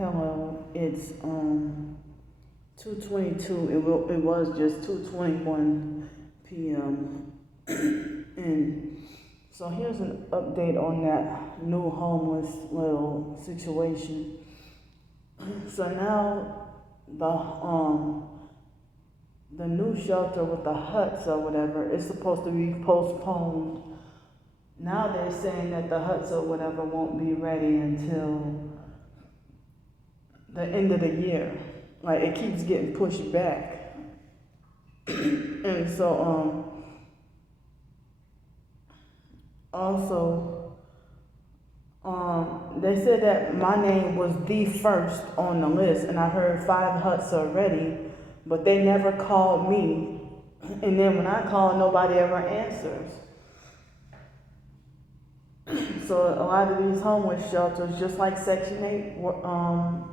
Hello, it's 2:22. It was just 2:21 p.m. And so here's an update on that new homeless little situation. So now the new shelter with the huts or whatever is supposed to be postponed. Now they're saying that the huts or whatever won't be ready until the end of the year. Like, it keeps getting pushed back. And so also they said that my name was the first on the list, and I heard 5 huts already, but they never called me. And then when I call, nobody ever answers. So a lot of these homeless shelters, just like Section 8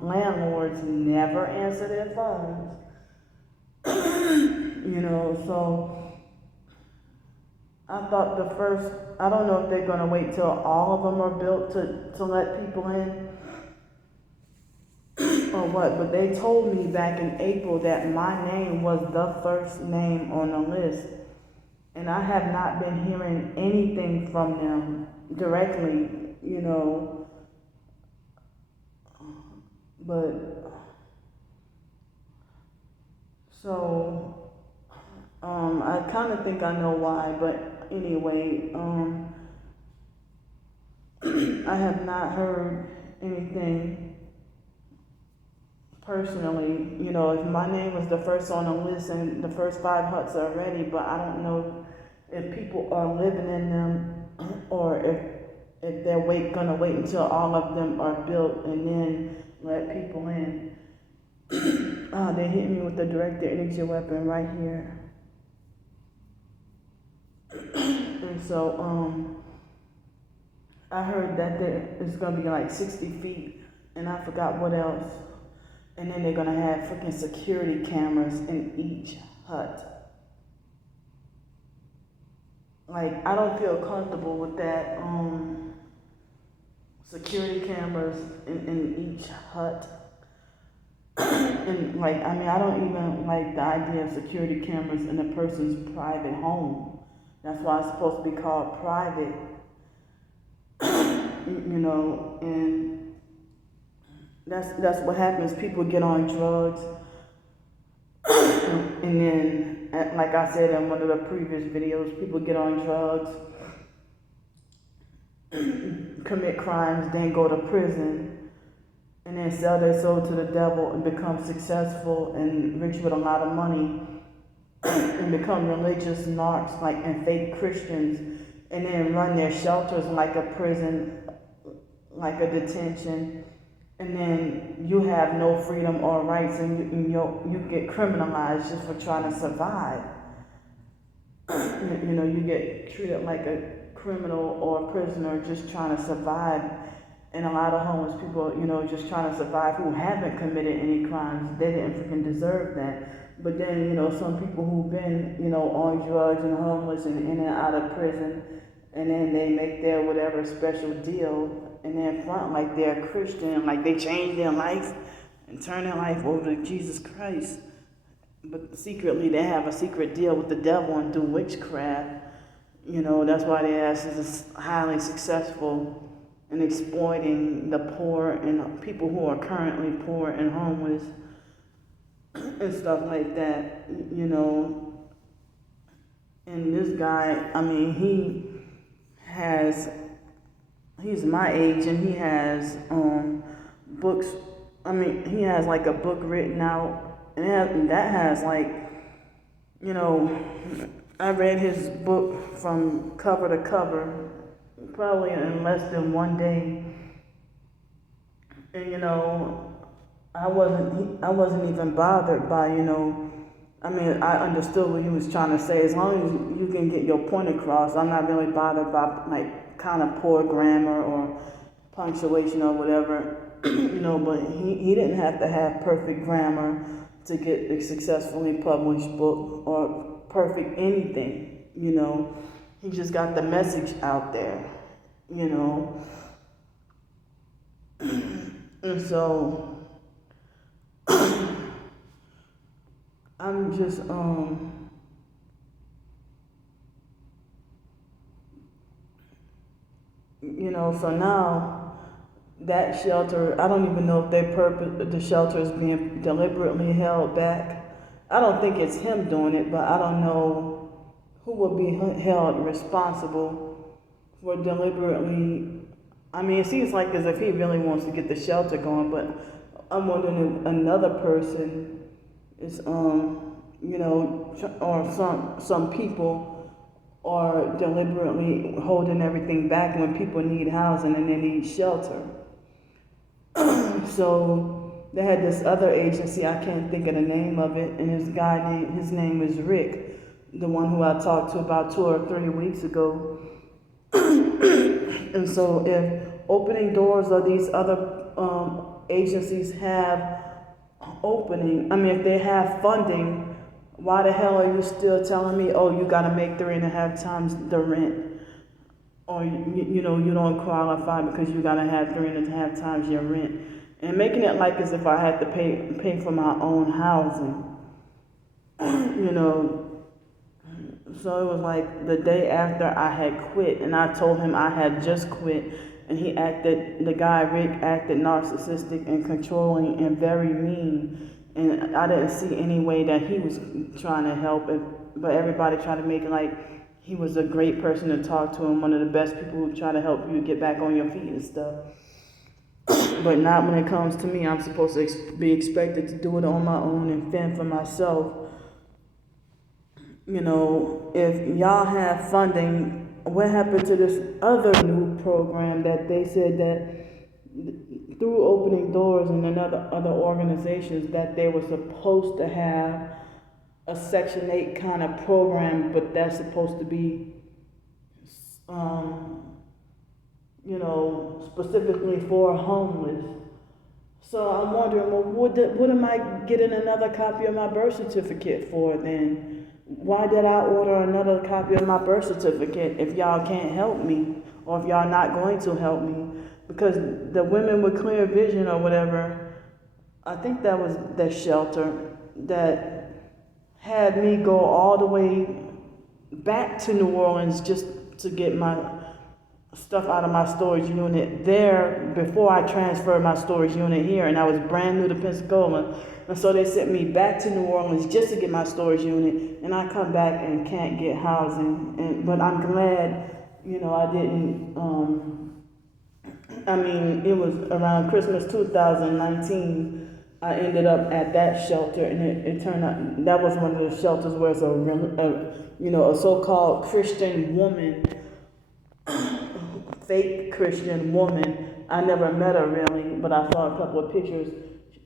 landlords, never answer their phones. So I thought I don't know if they're going to wait till all of them are built to let people in or what, but they told me back in April that my name was the first name on the list. And I have not been hearing anything from them directly, but so I kind of think I know why, but anyway, I have not heard anything personally. If my name was the first on the list and the first 5 huts are ready, but I don't know if people are living in them or if they're gonna wait until all of them are built and then let people in. They hit me with the directed energy weapon right here. And so I heard that it's gonna be like 60 feet, and I forgot what else. And then they're gonna have freaking security cameras in each hut. Like, I don't feel comfortable with that. Security cameras in each hut. And I don't even like the idea of security cameras in a person's private home. That's why it's supposed to be called private. And that's what happens. People get on drugs, and then, like I said in one of the previous videos, people get on drugs, commit crimes, then go to prison, and then sell their soul to the devil and become successful and rich with a lot of money, and become religious narcs, and fake Christians, and then run their shelters like a prison, like a detention. And then you have no freedom or rights, and you get criminalized just for trying to survive. You get treated like a criminal or a prisoner just trying to survive. And a lot of homeless people, just trying to survive who haven't committed any crimes, they didn't freaking deserve that. But then, some people who've been, on drugs and homeless and in and out of prison, and then they make their whatever special deal, and then front like they're a Christian, like they change their life and turn their life over to Jesus Christ. But secretly they have a secret deal with the devil and do witchcraft. That's why their ass is highly successful in exploiting the poor and people who are currently poor and homeless and stuff like that, And this guy, he's my age, and he has books. He has like a book written out, and that has I read his book from cover to cover, probably in less than one day. And I wasn't even bothered by I understood what he was trying to say. As long as you can get your point across, I'm not really bothered by kind of poor grammar or punctuation or whatever, but he didn't have to have perfect grammar to get a successfully published book or perfect anything, He just got the message out there, And so I'm just, so now that shelter, I don't even know if the shelter is being deliberately held back. I don't think it's him doing it, but I don't know who will be held responsible for deliberately. I mean, it seems like as if he really wants to get the shelter going, but I'm wondering if another person is, or some people are deliberately holding everything back when people need housing and they need shelter. So they had this other agency, I can't think of the name of it, and his name is Rick, the one who I talked to about 2 or 3 weeks ago. And so if Opening Doors or these other agencies have if they have funding, why the hell are you still telling me, oh, you gotta make 3.5 times the rent? Or, you don't qualify because you gotta have 3.5 times your rent. And making it like as if I had to pay for my own housing. So it was like the day after I had quit, and I told him I had just quit, and the guy Rick acted narcissistic and controlling and very mean, and I didn't see any way that he was trying to help it, but everybody tried to make it like he was a great person to talk to and one of the best people who try to help you get back on your feet and stuff. But not when it comes to me. I'm supposed to be expected to do it on my own and fend for myself. If y'all have funding, what happened to this other new program that they said that through Opening Doors and other organizations that they were supposed to have a Section 8 kind of program, but that's supposed to be, specifically for homeless. So I'm wondering, well, what am I getting another copy of my birth certificate for then? Why did I order another copy of my birth certificate if y'all can't help me, or if y'all not going to help me? Because the women with clear vision or whatever, I think that was the shelter that had me go all the way back to New Orleans just to get my stuff out of my storage unit there before I transferred my storage unit here, and I was brand new to Pensacola. And so they sent me back to New Orleans just to get my storage unit, and I come back and can't get housing. But I'm glad, I didn't, it was around Christmas 2019, I ended up at that shelter, and it turned out that was one of the shelters where it's a so-called Christian woman, fake Christian woman. I never met her really, but I saw a couple of pictures,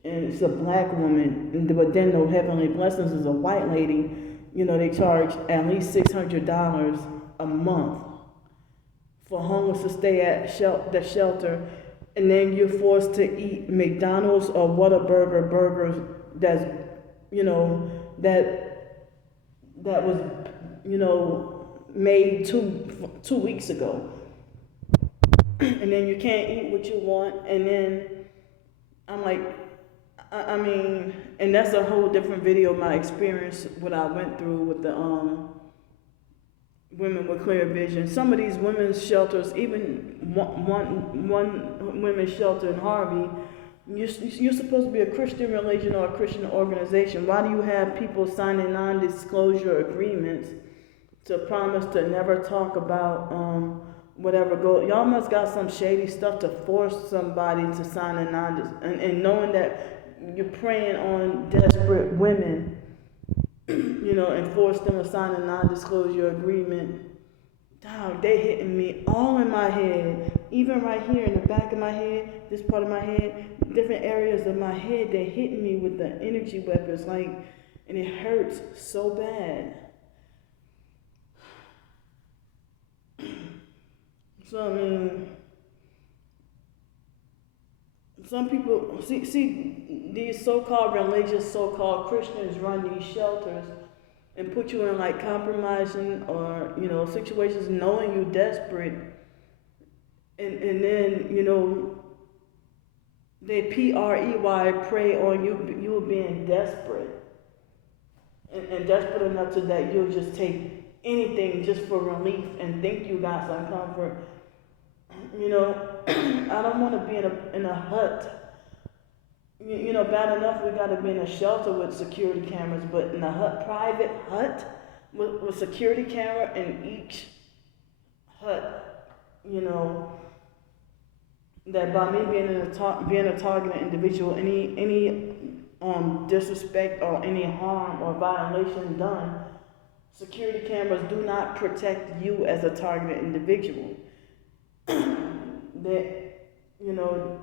and it's a black woman. But then the Heavenly Blessings is a white lady. They charge at least $600 a month for homeless to stay at the shelter, and then you're forced to eat McDonald's or Whataburger burgers that's, that was, made two weeks ago. And then you can't eat what you want, and then I'm like, and that's a whole different video of my experience, what I went through with the women with clear vision. Some of these women's shelters, even one women's shelter in Harvey, you're supposed to be a Christian religion or a Christian organization. Why do you have people signing non-disclosure agreements to promise to never talk about whatever go? Y'all must got some shady stuff to force somebody to sign a and knowing that you're preying on desperate women, and force them to sign a non-disclosure agreement. Dog, they hitting me all in my head, even right here in the back of my head, this part of my head, different areas of my head. They hitting me with the energy weapons, and it hurts so bad. So some people see these so-called religious, so-called Christians run these shelters and put you in compromising or situations knowing you're desperate, and then they PREY prey on you being desperate and desperate enough to that you'll just take anything just for relief and think you got some comfort. You know, I don't want to be in a hut. You know, bad enough we got to be in a shelter with security cameras, but in a hut, private hut with security camera in each hut, you know, that by me being a targeted individual, any disrespect or any harm or violation done, security cameras do not protect you as a targeted individual. That, you know,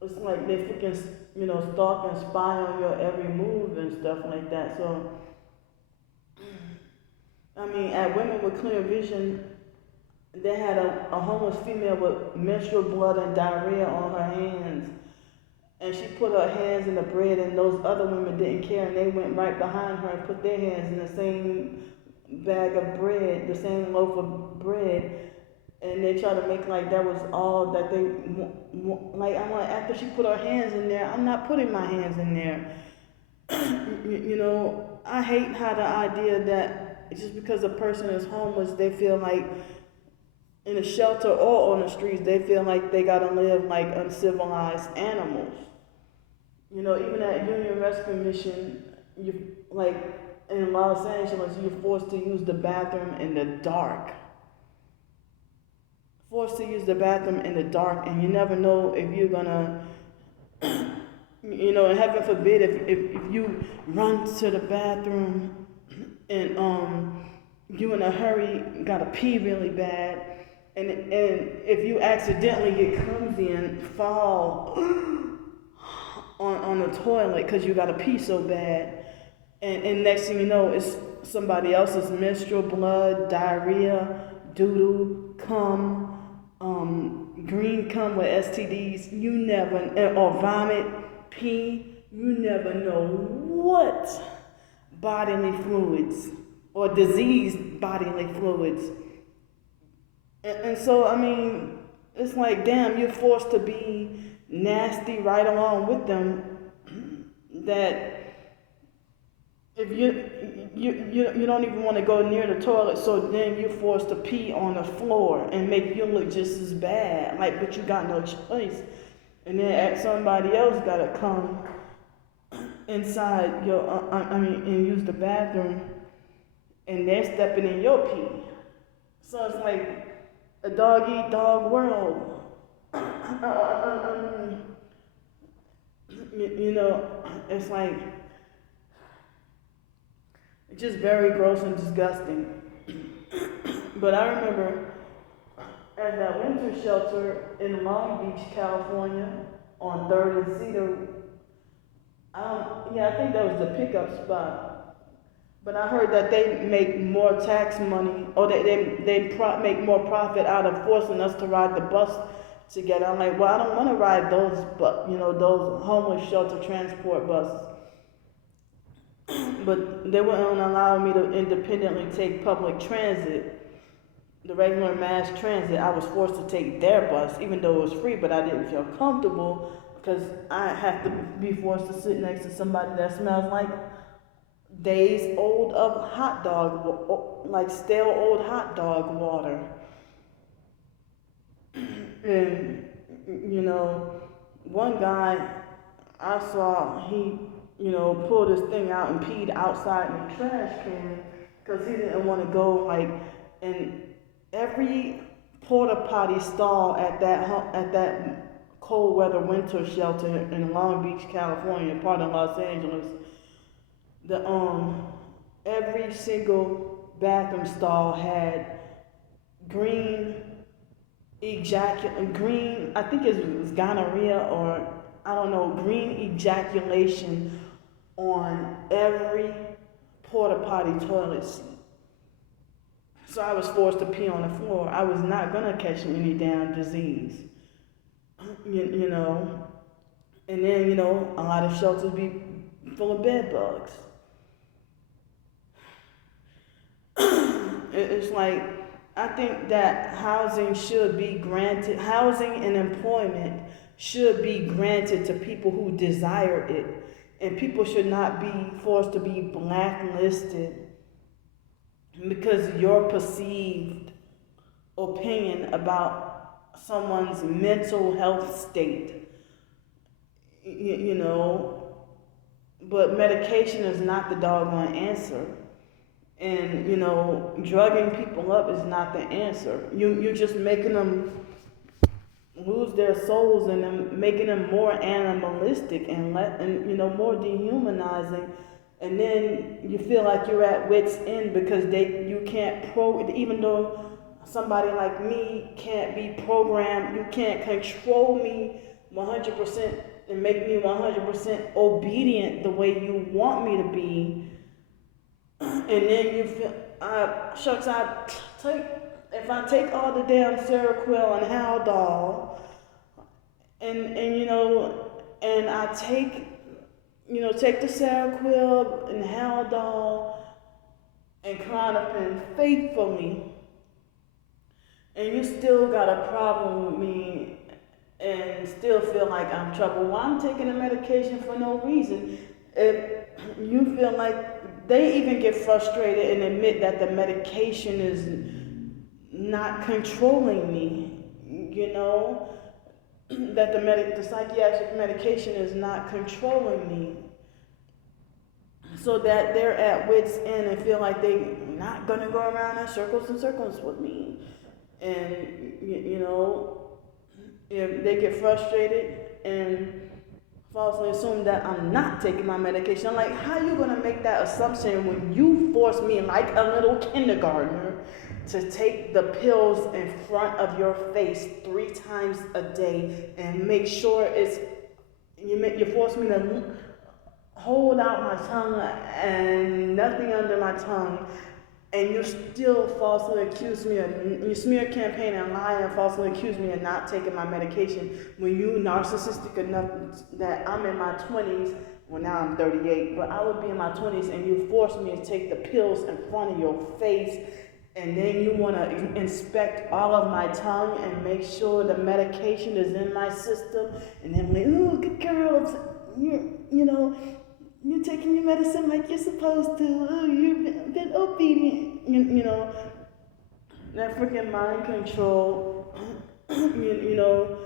it's like they freaking, you know, stalk and spy on your every move and stuff like that. So, I mean, at Women with Clear Vision, they had a homeless female with menstrual blood and diarrhea on her hands. And she put her hands in the bread, and those other women didn't care, and they went right behind her and put their hands in the same bag of bread, the same loaf of bread. And they try to make like that was all that they like. I'm like, after she put her hands in there, I'm not putting my hands in there. You know, I hate how the idea that just because a person is homeless, they feel like in a shelter or on the streets, they feel like they gotta live like uncivilized animals. You know, even at Union Rescue Mission, you like in Los Angeles, you're forced to use the bathroom in the dark. Forced to use the bathroom in the dark, and you never know if you're gonna, you know, and heaven forbid if you run to the bathroom and you in a hurry, gotta pee really bad, and if you accidentally get clumsy and fall on the toilet because you gotta pee so bad, and next thing you know, it's somebody else's menstrual blood, diarrhea, doo-doo, cum, green cum with STDs, you never, or vomit, pee, you never know what bodily fluids or diseased bodily fluids. And so, I mean, it's like, damn, you're forced to be nasty right along with them, that if you don't even want to go near the toilet, so then you're forced to pee on the floor and make you look just as bad, like, but you got no choice. And then somebody else gotta come inside your, and use the bathroom, and they're stepping in your pee. So it's like a dog eat dog world. You know, it's like, it's just very gross and disgusting. But I remember at that winter shelter in Long Beach, California, on 3rd and Cedar, I think that was the pickup spot. But I heard that they make more tax money, or they make more profit out of forcing us to ride the bus together. I'm like, well, I don't want to ride those homeless shelter transport buses. But they wouldn't allow me to independently take public transit, the regular mass transit. I was forced to take their bus, even though it was free, but I didn't feel comfortable because I have to be forced to sit next to somebody that smells like days old of hot dog, like stale old hot dog water. And, you know, one guy I saw, he, you know, pulled his thing out and peed outside in the trash can because he didn't want to go, like, in every porta potty stall at that cold weather winter shelter in Long Beach, California, part of Los Angeles. Every single bathroom stall had green, I think it was gonorrhea, or I don't know, green ejaculation on every porta potty toilet seat. So I was forced to pee on the floor. I was not gonna catch any damn disease, you know. And then, you know, a lot of shelters be full of bed bugs. It's like, I think that housing and employment should be granted to people who desire it. And people should not be forced to be blacklisted because of your perceived opinion about someone's mental health state. You know, but medication is not the doggone answer. And, you know, drugging people up is not the answer. You're just making them lose their souls and then making them more animalistic and you know, more dehumanizing. And then you feel like you're at wit's end because you can't even though somebody like me can't be programmed, you can't control me 100% and make me 100% obedient the way you want me to be. And then you feel, shucks, if I take all the damn Seroquel and Haldol, and you know, and I take the Seroquel and Haldol and Klonopin faithfully, and you still got a problem with me and still feel like I'm trouble. Well, I'm taking the medication for no reason. If you feel like they even get frustrated and admit that the medication is not controlling me, you know, that the psychiatric medication is not controlling me, so that they're at wit's end and feel like they're not gonna go around in circles and circles with me. And you know, if they get frustrated and falsely assume that I'm not taking my medication, I'm like, how are you gonna make that assumption when you force me like a little kindergartner to take the pills in front of your face 3 times a day and make sure you force me to hold out my tongue and nothing under my tongue, and you still falsely accuse me of, you smear campaign and lie and falsely accuse me of not taking my medication when you narcissistic enough that I'm in my 20s, well now I'm 38, but I would be in my 20s and you force me to take the pills in front of your face, and then you want to inspect all of my tongue and make sure the medication is in my system, and then like, oh, good girl, you know, you're taking your medicine like you're supposed to. Oh, you've been obedient. You know, that freaking mind control. You know,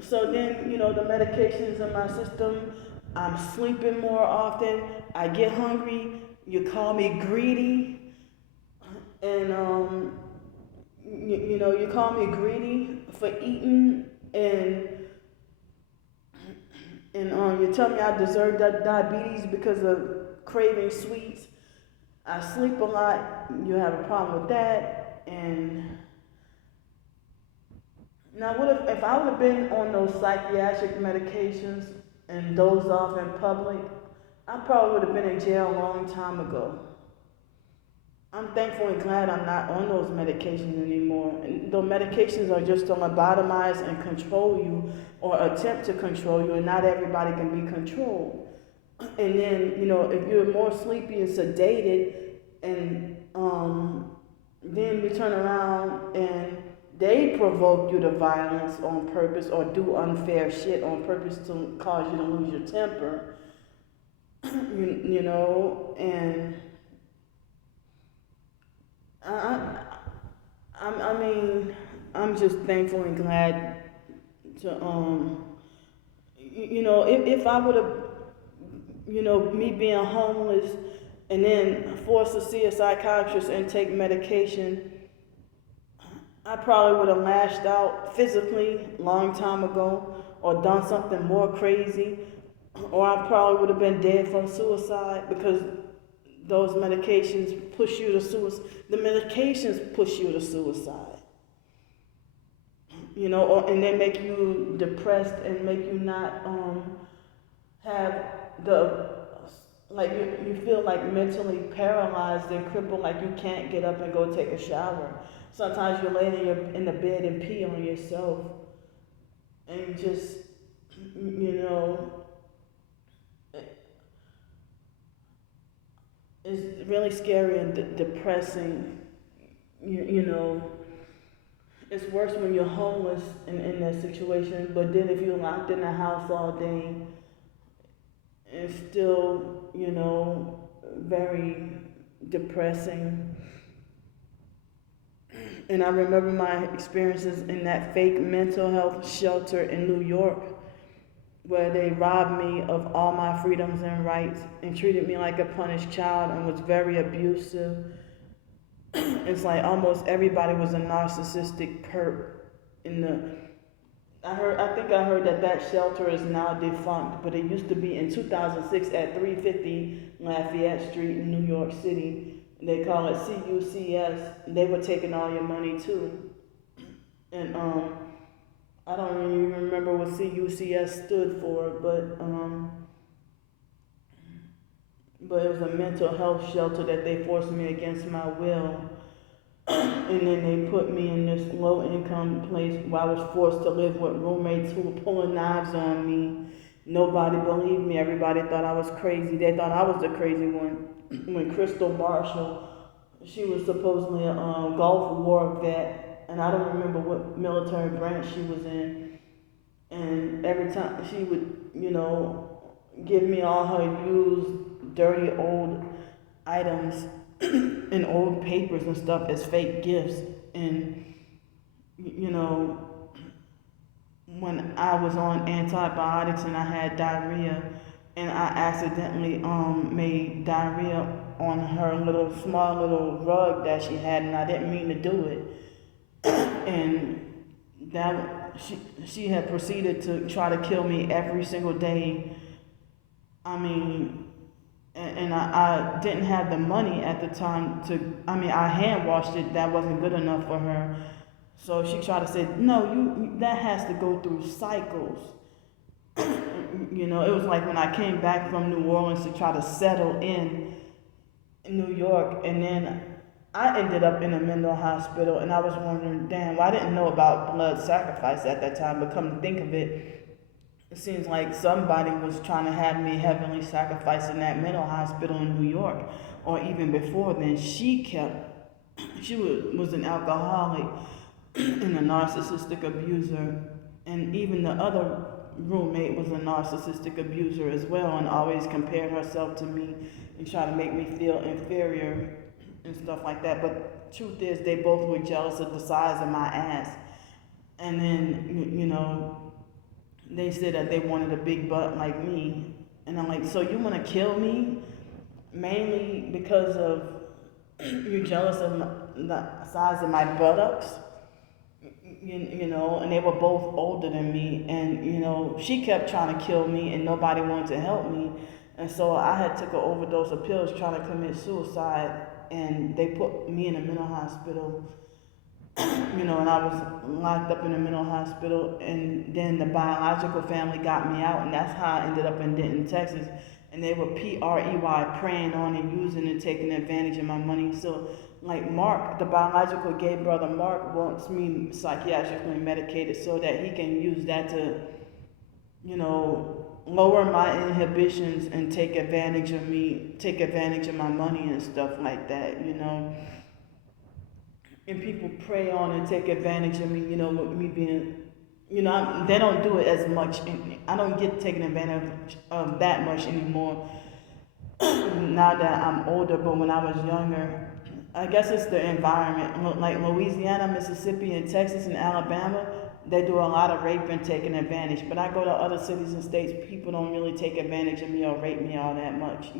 so then, you know, the medication's in my system. I'm sleeping more often. I get hungry. You call me greedy. And, you know, you call me greedy for eating, and you tell me I deserve diabetes because of craving sweets. I sleep a lot. You have a problem with that. And now, what if I would have been on those psychiatric medications and dozed off in public? I probably would have been in jail a long time ago. I'm thankful and glad I'm not on those medications anymore. And those medications are just to lobotomize and control you, or attempt to control you, and not everybody can be controlled. And then, you know, if you're more sleepy and sedated, and then you turn around and they provoke you to violence on purpose or do unfair shit on purpose to cause you to lose your temper, you know, and I mean, I'm just thankful and glad to, you know, if I would have, you know, me being homeless and then forced to see a psychiatrist and take medication, I probably would have lashed out physically long time ago, or done something more crazy, or I probably would have been dead from suicide, because those medications push you to suicide. The medications push you to suicide. You know, and they make you depressed and make you not have like you feel like mentally paralyzed and crippled, like you can't get up and go take a shower. Sometimes you're laying in the bed and pee on yourself, and just, you know, it's really scary and depressing, you know. it's worse when you're homeless and in that situation, but then if you're locked in the house all day, it's still, very depressing. And I remember my experiences in that fake mental health shelter in New York, where they robbed me of all my freedoms and rights and treated me like a punished child and was very abusive. It's like almost everybody was a narcissistic perp in the I think I heard that shelter is now defunct, but it used to be in 2006 at 350 Lafayette Street in New York City. They call it CUCS. They were taking all your money too. And I don't really remember what CUCS stood for, but it was a mental health shelter that they forced me against my will. And then they put me in this low income place where I was forced to live with roommates who were pulling knives on me. Nobody believed me. Everybody thought I was crazy. They thought I was the crazy one. When Crystal Marshall, she was supposedly a Gulf War vet, and I don't remember what military branch she was in. And every time she would, give me all her used, dirty old items and old papers and stuff as fake gifts. And, when I was on antibiotics and I had diarrhea, and I accidentally made diarrhea on her small little rug that she had, and I didn't mean to do it. And that she had proceeded to try to kill me every single day. I mean, and I didn't have the money at the time I hand washed it. That wasn't good enough for her. So she tried to say, no, that has to go through cycles. It was like when I came back from New Orleans to try to settle in New York, and then I ended up in a mental hospital, and I was wondering, damn, well, I didn't know about blood sacrifice at that time, but come to think of it, it seems like somebody was trying to have me heavily sacrificed in that mental hospital in New York, or even before then. She was an alcoholic and a narcissistic abuser, and even the other roommate was a narcissistic abuser as well, and always compared herself to me and tried to make me feel inferior and stuff like that. But truth is, they both were jealous of the size of my ass. And then, they said that they wanted a big butt like me. And I'm like, so you want to kill me mainly because of you're jealous of the size of my buttocks? And they were both older than me, and she kept trying to kill me and nobody wanted to help me, and so I had took an overdose of pills trying to commit suicide, and they put me in a mental hospital, and I was locked up in a mental hospital, and then the biological family got me out, and that's how I ended up in Denton, Texas. And they were preying on and using and taking advantage of my money. So, like Mark, the biological gay brother Mark, wants me psychiatrically medicated so that he can use that to, lower my inhibitions and take advantage of me, take advantage of my money and stuff like that, And people prey on and take advantage of me, with me being, they don't do it as much. I don't get taken advantage of that much anymore now that I'm older, but when I was younger, I guess it's the environment. Like Louisiana, Mississippi, and Texas, and Alabama, they do a lot of rape and taking advantage. But I go to other cities and states, people don't really take advantage of me or rape me all that much,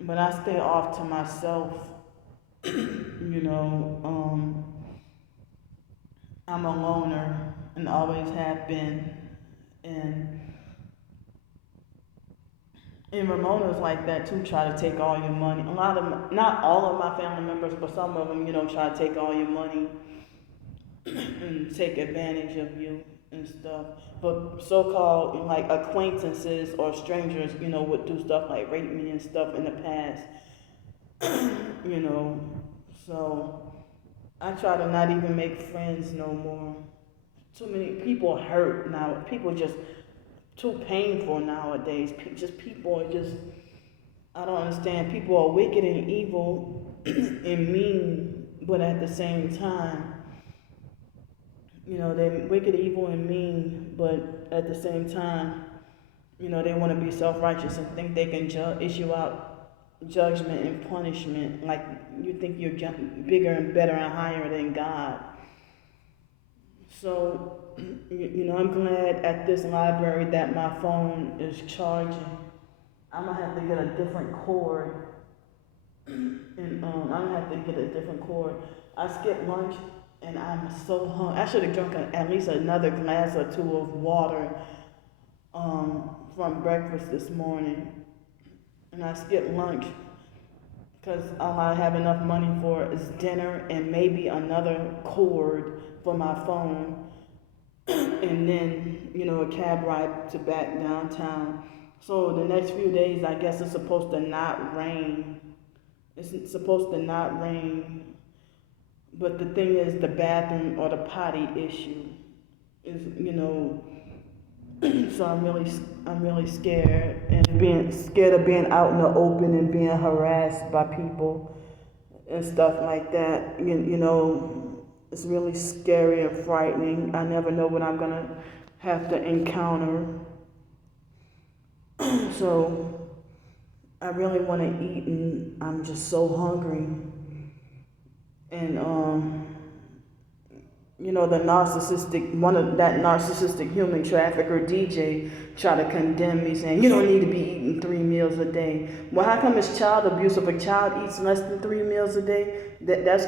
But I stay off to myself, I'm a loner and always have been, and Ramona's like that too. Try to take all your money. A lot of, not all of my family members, but some of them, try to take all your money and take advantage of you and stuff. But so-called like acquaintances or strangers, would do stuff like rape me and stuff in the past, So I try to not even make friends no more. Too many people hurt now. People just too painful nowadays. People are just, I don't understand. People are wicked and evil and mean but at the same time, they're wicked, evil, and mean, but at the same time, they want to be self-righteous and think they can issue out judgment and punishment like you think you're bigger and better and higher than God. So, I'm glad at this library that my phone is charging. I'm gonna have to get a different cord, and I'm gonna have to get a different cord. I skipped lunch, and I'm so hungry. I should have drunk at least another glass or two of water from breakfast this morning, and I skipped lunch because all I have enough money for is dinner and maybe another cord for my phone, and then a cab ride to back downtown. So the next few days, I guess it's supposed to not rain. It's supposed to not rain, but the thing is, the bathroom or the potty issue is, so I'm really scared, and being scared of being out in the open and being harassed by people and stuff like that. It's really scary and frightening. I never know what I'm gonna have to encounter. So I really want to eat, and I'm just so hungry. And that narcissistic human trafficker DJ try to condemn me, saying you don't need to be eating 3 meals a day. Well, how come it's child abuse if a child eats less than 3 meals a day? That's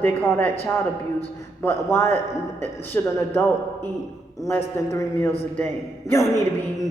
they call that child abuse. But why should an adult eat less than 3 meals a day? You don't need to be eating